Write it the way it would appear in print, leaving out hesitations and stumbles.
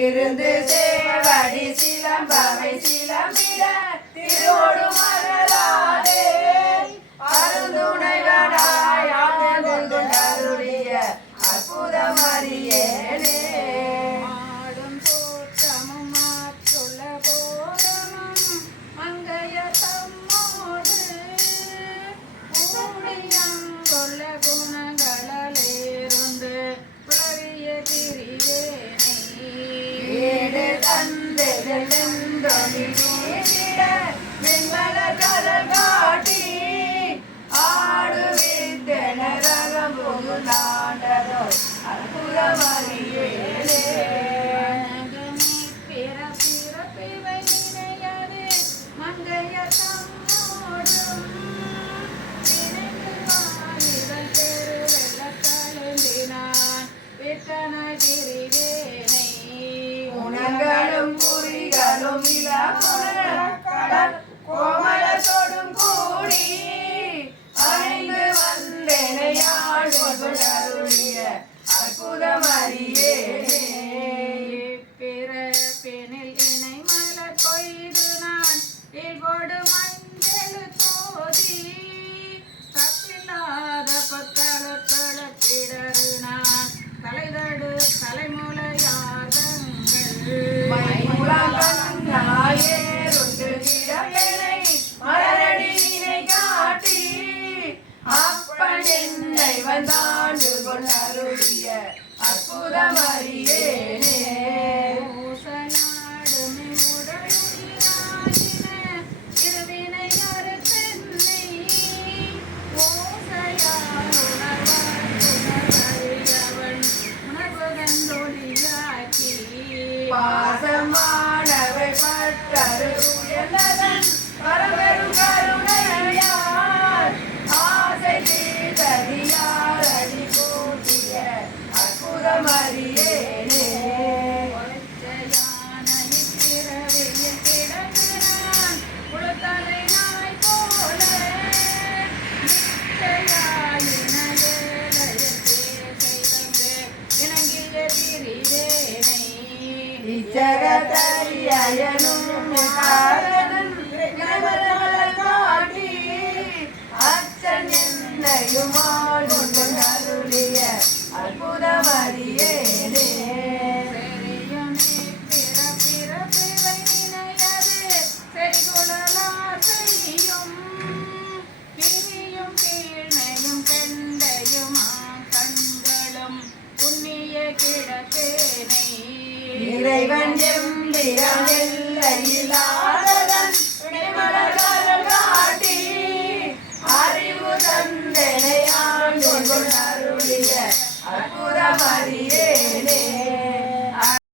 இருந்து சேவடி சிலம்பவை சிலம்பிட திருவோடு மகளாதே அருந்துணைவனாய் அருளிய அற்புத மரியேனே ஆடும் தோற்றமும் மாற்றுள்ள போதமும் மங்கைய தம்மோடு ஊழியம் கொள்ள குணங்களிருந்து புலரிய திரிவேனே ஏடு தந்தெழுந்தொழி வீசிட வெண்மலர் கலர் காட்டி ஆடு வீட்டெனரகம் புகுந்தாண்டதோ அற்புத மரியேனே பிறப்பிவை நினையது மங்கைய தம்மோடும் நினைந்து வாலிபல் பெரு வெள்ளத்தழுந்தினான் விட்டனாய் திரிவேனை உணங்களும் குறிகளும் இளமுணர் கோமல தொடும் கூடி அணைந்து வந்தெனையாடுடைய அற்புத மரியேனே பிறப்பினில் இணை மலர் கொய்து நான் இல்கொடு மஞ்சள் தோதி தப்பில்லாத பத்தளக்கிடரு நான் தலைதடு மலரடியினை காட்டி அப்பன் என்னை வந்தாண்டு கொண்டருளிய அற்புத மரியேனே ஊசலாடுமே உடலுயிராயின இருவினை அறுத்தென்னை ஓசையால் உணர்வறியவன் உணர்வுகந்தொழியாக்கி பாசமானவை பட்டரு உயர்ந்ததன் பரவரும் கருணையார் ஆசை தீதறியார் அடி கூட்டிய அற்புத மரியேனே பிறவியில் கிடந்து நான் உளுத்தலை நாய் போல இணங்கிய திரிவேனை இச்சகதரியனும் காட்டி அச்சன் என்னையும் அருளிய அற்புத மரியேனே பிறப்பிவை நினையது செறிகுழலார் செய்யும் பிரியும் கீழ்மையும் கெண்டையும் கண்களும் உன்னிய கிடப்பேனை இறைவன் எம்பிரான் எல்லையில்லாதவன் வினைமலர்கள் காட்டி அறிவு தந்தனை ஆண்டு கொண்டருளிய அற்புத மரியேனே